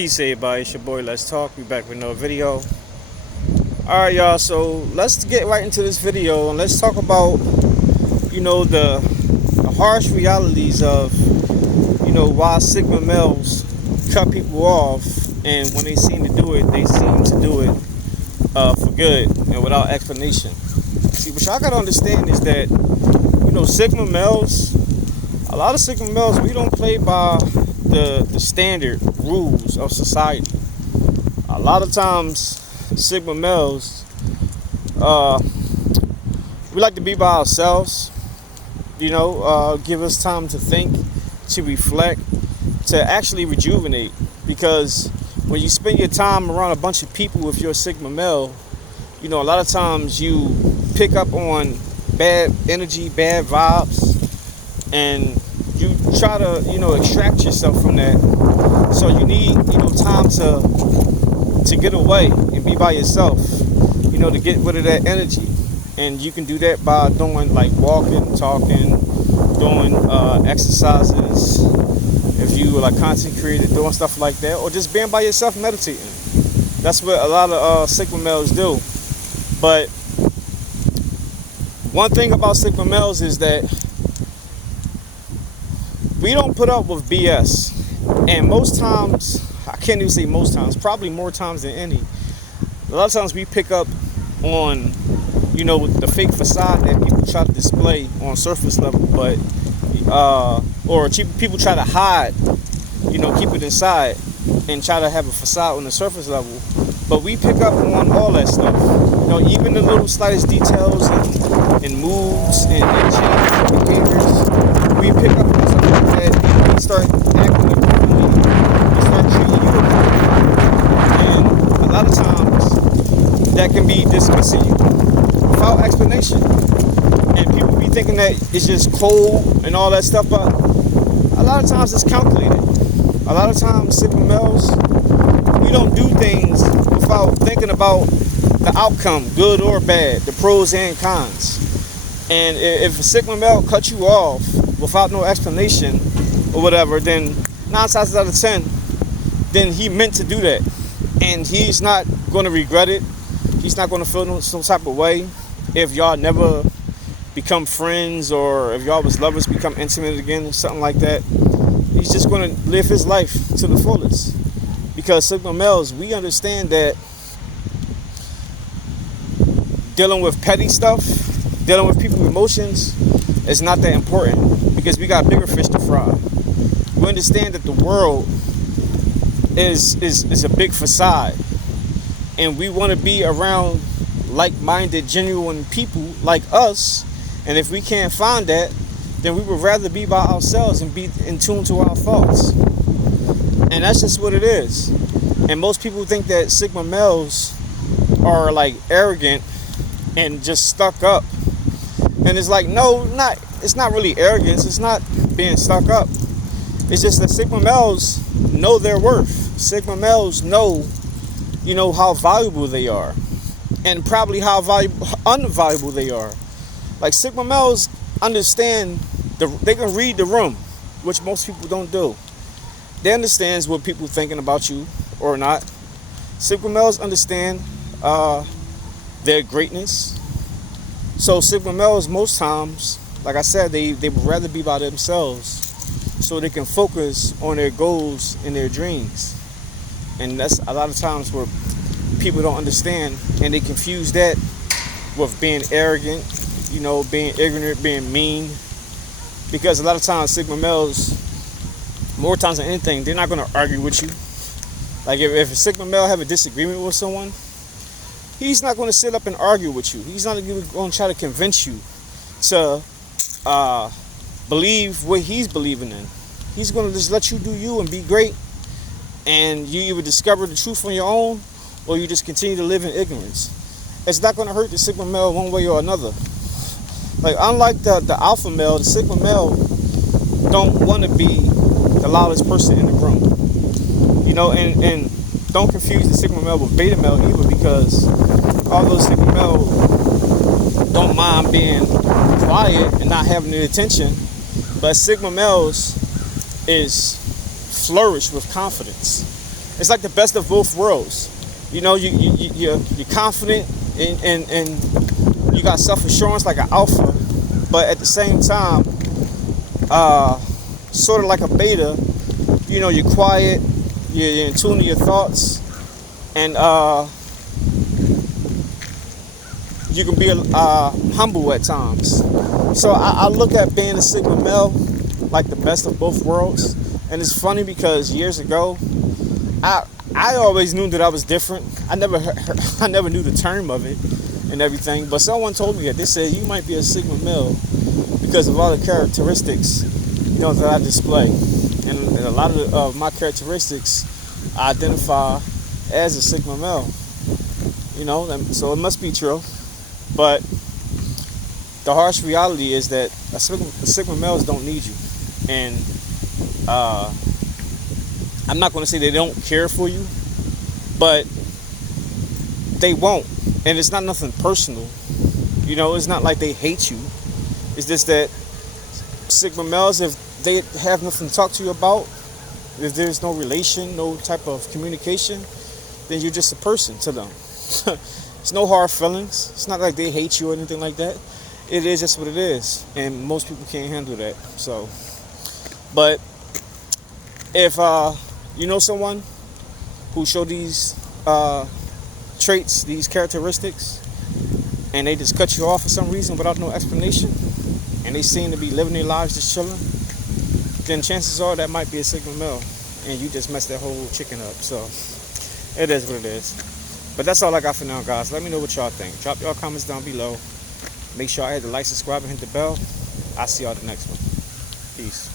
Peace, everybody. It's your boy. Let's talk. We back with another video. All right, y'all. So let's get right into this video and let's talk about, the harsh realities of, why Sigma males cut people off, and when they seem to do it, they seem to do it for good and without explanation. See, what y'all gotta understand is that, Sigma males, a lot of Sigma males, we don't play by the standard rules of society. A lot of times, Sigma males, we like to be by ourselves, give us time to think, to reflect, to actually rejuvenate. Because when you spend your time around a bunch of people with your Sigma male, a lot of times you pick up on bad energy, bad vibes, and you try to, extract yourself from that. So you need, time to get away and be by yourself, to get rid of that energy. And you can do that by doing like walking, talking, doing exercises. If you like content creator, doing stuff like that, or just being by yourself meditating. That's what a lot of Sigma males do. But one thing about Sigma males is that we don't put up with BS. And most times, I can't even say most times, probably more times than any, a lot of times we pick up on, the fake facade that people try to display on surface level, but, or people try to hide, keep it inside and try to have a facade on the surface level. But we pick up on all that stuff, even the little slightest details and moods and changes and behaviors. We pick up on stuff like that and start acting accordingly and start treating you accordingly. And a lot of times that can be dismissing you without explanation. And people be thinking that it's just cold and all that stuff, but a lot of times it's calculated. A lot of times Sigma males, we don't do things without thinking about the outcome, good or bad, the pros and cons. And if a Sigma male cuts you off without no explanation or whatever, then 9 times out of 10, then he meant to do that. And he's not going to regret it. He's not going to feel some type of way if y'all never become friends, or if y'all was lovers become intimate again or something like that. He's just going to live his life to the fullest. Because Sigma males, we understand that dealing with petty stuff, dealing with people's emotions is not that important, because we got bigger fish to fry. We understand that the world is a big facade, and we want to be around like-minded, genuine people like us. And if we can't find that, then we would rather be by ourselves and be in tune to our thoughts. And that's just what it is. And most people think that Sigma males are like arrogant and just stuck up. And it's like, no, it's not really arrogance. It's not being stuck up. It's just that Sigma males know their worth. Sigma males know, how valuable they are. And probably how unvaluable they are. Like Sigma males understand, they can read the room, which most people don't do. They understand what people thinking about you or not. Sigma males understand their greatness. So Sigma males, most times, like I said, they would rather be by themselves so they can focus on their goals and their dreams. And that's a lot of times where people don't understand, and they confuse that with being arrogant, being ignorant, being mean. Because a lot of times Sigma males, more times than anything, they're not going to argue with you. Like if a Sigma male have a disagreement with someone, he's not going to sit up and argue with you. He's not going to try to convince you to believe what he's believing in. He's going to just let you do you and be great. And you either discover the truth on your own, or you just continue to live in ignorance. It's not going to hurt the Sigma male one way or another. Like, unlike the alpha male, the Sigma male don't want to be the loudest person in the room. And don't confuse the Sigma male with beta male either, because although Sigma male don't mind being quiet and not having the attention, but Sigma males is flourish with confidence. It's like the best of both worlds. You know, you're confident and you got self-assurance like an alpha, but at the same time, sort of like a beta. You know, you're quiet, you're in tune to your thoughts, and you can be humble at times. So I look at being a Sigma male like the best of both worlds. And it's funny because years ago, I always knew that I was different. I never knew the term of it and everything. But someone told me that. They said you might be a Sigma male because of all the characteristics, you know, that I display. And a lot of my characteristics I identify as a Sigma male. You know, so it must be true. But the harsh reality is that Sigma males don't need you. And I'm not going to say they don't care for you, but they won't. And it's not nothing personal. You know, it's not like they hate you. It's just that Sigma males, if they have nothing to talk to you about, if there's no relation, no type of communication, then you're just a person to them. It's no hard feelings. It's not like they hate you or anything like that. It is just what it is. And most people can't handle that. So, but if you know someone who show these traits, these characteristics, and they just cut you off for some reason without no explanation, and they seem to be living their lives just chilling, then chances are that might be a Sigma male, and you just messed that whole chicken up. So it is what it is. But that's all I got for now, guys. Let me know what y'all think. Drop y'all comments down below. Make sure I hit the like, subscribe, and hit the bell. I'll see y'all the next one. Peace.